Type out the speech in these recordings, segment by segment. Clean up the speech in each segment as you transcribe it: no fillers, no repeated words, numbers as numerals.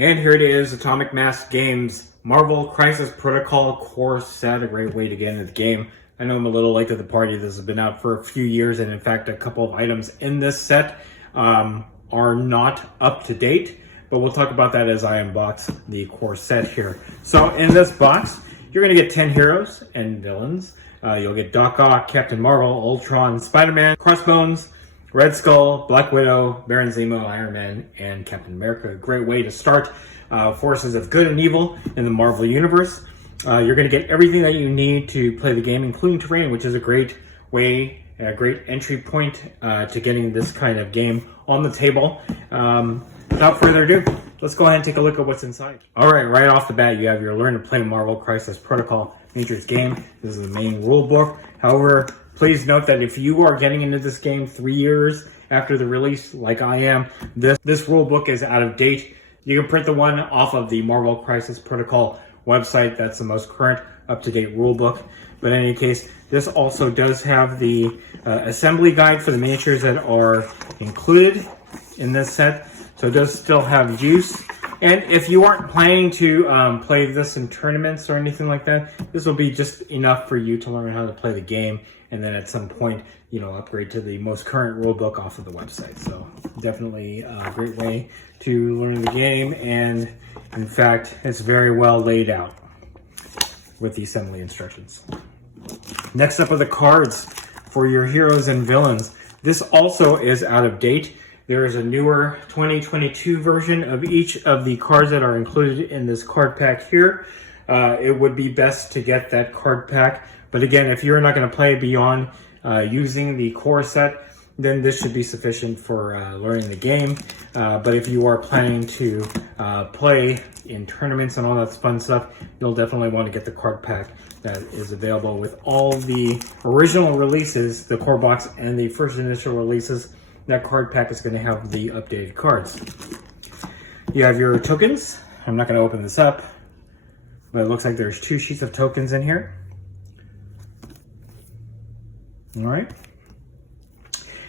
And here it is, Atomic Mass Games Marvel Crisis Protocol Core Set. A great way to get into the game. I know I'm a little late to the party. This has been out for a few years, and in fact, a couple of items in this set are not up to date. But we'll talk about that as I unbox the core set here. So in this box, you're going to get 10 heroes and villains. You'll get Doc Ock, Captain Marvel, Ultron, Spider-Man, Crossbones, Red Skull, Black Widow, Baron Zemo, Iron Man, and Captain America. A great way to start forces of good and evil in the Marvel Universe. You're going to get everything that you need to play the game, including terrain, which is a great way, a great entry point to getting this kind of game on the table. Without further ado, let's go ahead and take a look at what's inside. All right off the bat, you have your Learn to Play Marvel Crisis Protocol Matrix game. This is the main rule book. However, please note that if you are getting into this game 3 years after the release, like I am, this rule book is out of date. You can print the one off of the Marvel Crisis Protocol website. That's the most current, up-to-date rule book. But in any case, this also does have the assembly guide for the miniatures that are included in this set. So it does still have juice. And if you aren't planning to play this in tournaments or anything like that, this will be just enough for you to learn how to play the game. And then at some point, upgrade to the most current rule book off of the website. So definitely a great way to learn the game. And in fact, it's very well laid out with the assembly instructions. Next up are the cards for your heroes and villains. This also is out of date. There is a newer 2022 version of each of the cards that are included in this card pack here. It would be best to get that card pack. But again, if you're not going to play beyond using the core set, then this should be sufficient for learning the game. But if you are planning to play in tournaments and all that fun stuff, you'll definitely want to get the card pack that is available with all the original releases, the core box and the first initial releases. That card pack is going to have the updated cards. You have your tokens. I'm not going to open this up, but it looks like there's 2 sheets of tokens in here. All right.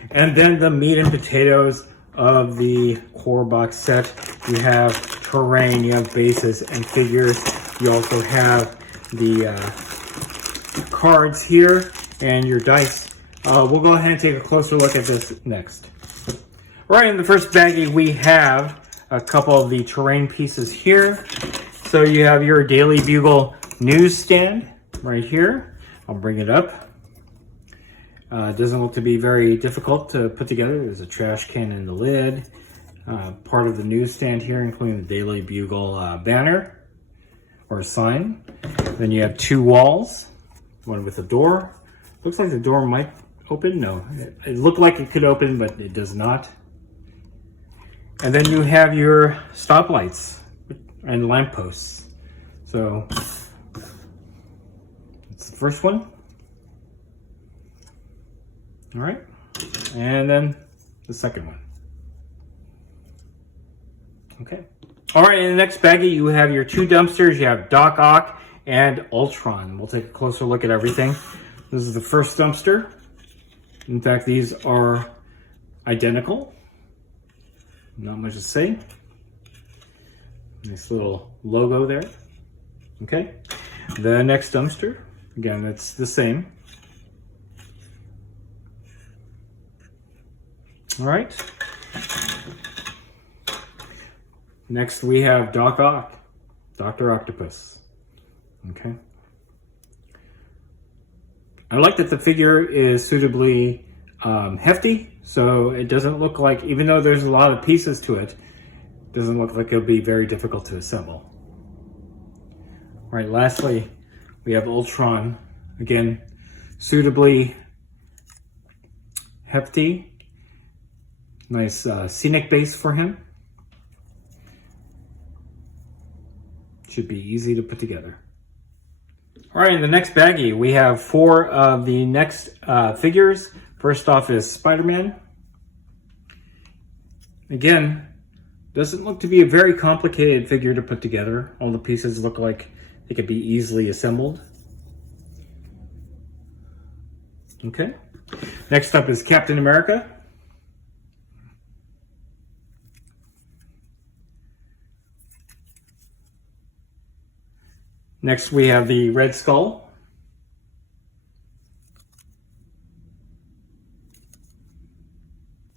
And then the meat and potatoes of the core box set. You have terrain, you have bases and figures. You also have the cards here and your dice. We'll go ahead and take a closer look at this next. Right in the first baggie, we have a couple of the terrain pieces here. So you have your Daily Bugle newsstand right here. I'll bring it up. It doesn't look to be very difficult to put together. There's a trash can in the lid. Part of the newsstand here, including the Daily Bugle banner or sign. Then you have 2 walls, one with a door. Looks like the door might open. No, it looked like it could open, but it does not. And then you have your stoplights and lampposts. So that's the first one. All right, and then the second one. Okay. All right, in the next baggie, you have your 2 dumpsters. You have Doc Ock and Ultron. We'll take a closer look at everything. This is the first dumpster. In fact, these are identical. Not much to say. Nice little logo there. Okay. The next dumpster, again, it's the same. All right. Next, we have Doc Ock, Dr. Octopus. Okay. I like that the figure is suitably hefty, so it doesn't look like, even though there's a lot of pieces to it, it doesn't look like it'll be very difficult to assemble. All right, lastly, we have Ultron. Again, suitably hefty. Nice scenic base for him. Should be easy to put together. All right, in the next baggie, we have 4 of the next figures. First off is Spider-Man. Again, doesn't look to be a very complicated figure to put together. All the pieces look like they could be easily assembled. Okay. Next up is Captain America. Next we have the Red Skull.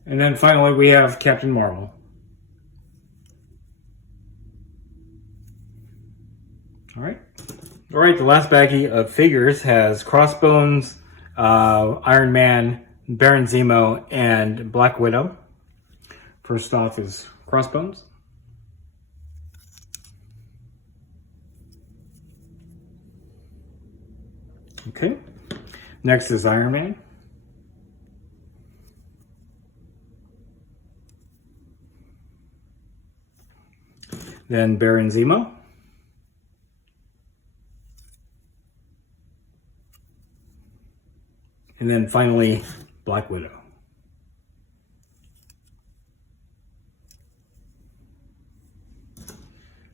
And then finally we have Captain Marvel. Alright, the last baggie of figures has Crossbones, Iron Man, Baron Zemo, and Black Widow. First off is Crossbones. Okay, next is Iron Man. Then Baron Zemo. And then finally, Black Widow.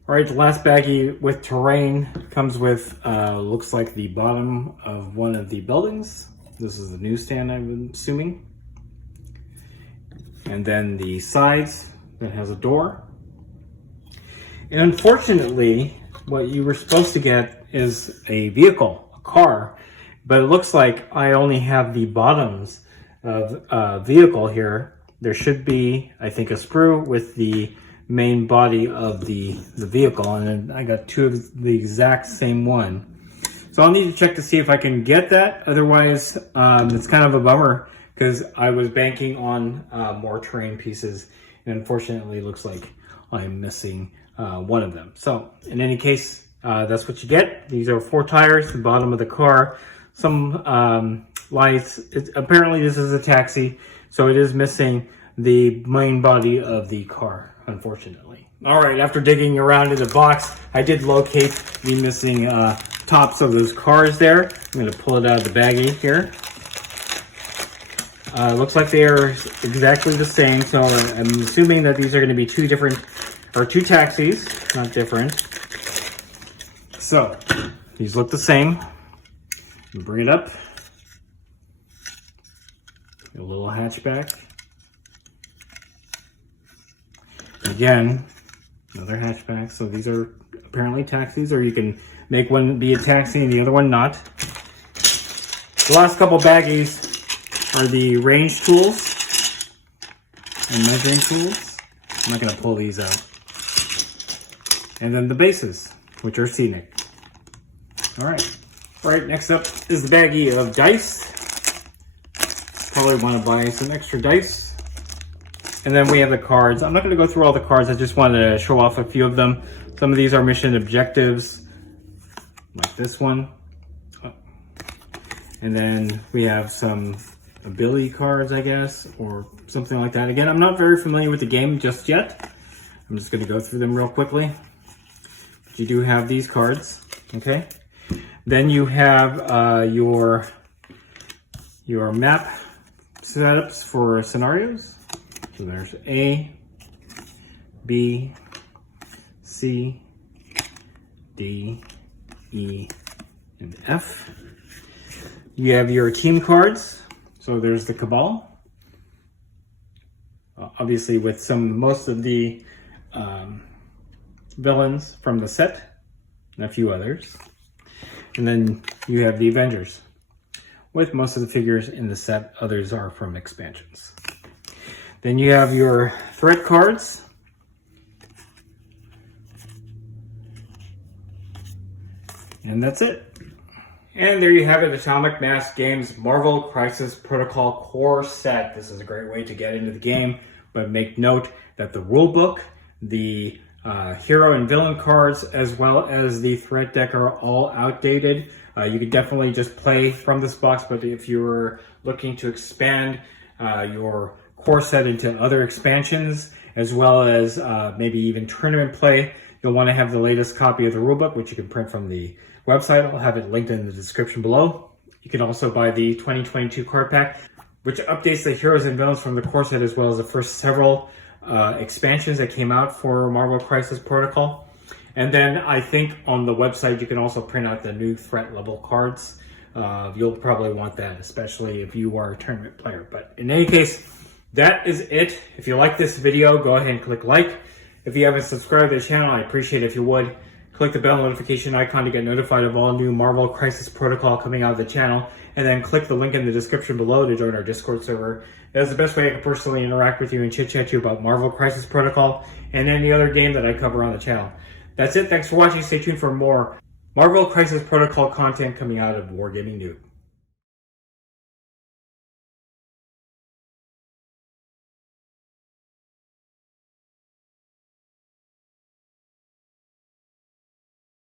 All right, the last baggie with terrain comes with, looks like the bottom of one of the buildings. This is the newsstand, I'm assuming. And then the sides that has a door. And unfortunately, what you were supposed to get is a vehicle, a car. But it looks like I only have the bottoms of a vehicle here. There should be, I think, a sprue with the main body of the vehicle, and then I got two of the exact same one. So I'll need to check to see if I can get that. Otherwise, it's kind of a bummer because I was banking on more terrain pieces, and unfortunately it looks like I'm missing one of them. So in any case, that's what you get. These are 4 tires, the bottom of the car, some lights. Apparently this is a taxi, so it is missing the main body of the car, unfortunately. All right, after digging around in the box, I did locate the missing tops of those cars there. I'm gonna pull it out of the baggie here. Looks like they are exactly the same, so I'm assuming that these are gonna be two taxis, not different. So, these look the same. Bring it up. A little hatchback. Again, another hatchback. So these are apparently taxis, or you can make one be a taxi and the other one not. The last couple baggies are the range tools and measuring tools. I'm not going to pull these out. And then the bases, which are scenic. All right, next up is the baggie of dice. Probably want to buy some extra dice. And then we have the cards. I'm not going to go through all the cards. I just wanted to show off a few of them. Some of these are mission objectives, like this one. And then we have some ability cards, I guess, or something like that. Again, I'm not very familiar with the game just yet. I'm just going to go through them real quickly. But you do have these cards, okay? Then you have your map setups for scenarios. So there's A, B, C, D, E, and F. You have your team cards. So there's the Cabal. Obviously with most of the villains from the set and a few others. And then you have the Avengers with most of the figures in the set. Others are from expansions. Then you have your threat cards. And that's it. And there you have it, Atomic Mass Games Marvel Crisis Protocol Core Set. This is a great way to get into the game, but make note that the rulebook, the hero and villain cards, as well as the threat deck are all outdated. You could definitely just play from this box, but if you're looking to expand your core set into other expansions, as well as maybe even tournament play, you'll want to have the latest copy of the rulebook, which you can print from the website. I'll have it linked in the description below. You can also buy the 2022 card pack, which updates the heroes and villains from the core set, as well as the first several expansions that came out for Marvel Crisis Protocol. And then I think on the website you can also print out the new threat level cards. You'll probably want that, especially if you are a tournament player. But in any case, that is it. If you like this video, go ahead and click like. If you haven't subscribed to the channel, I appreciate it if you would. click the bell notification icon to get notified of all new Marvel Crisis Protocol coming out of the channel, and then click the link in the description below to join our Discord server. It is the best way I can personally interact with you and chit-chat you about Marvel Crisis Protocol and any other game that I cover on the channel. That's it. Thanks for watching. Stay tuned for more Marvel Crisis Protocol content coming out of Wargaming Noob.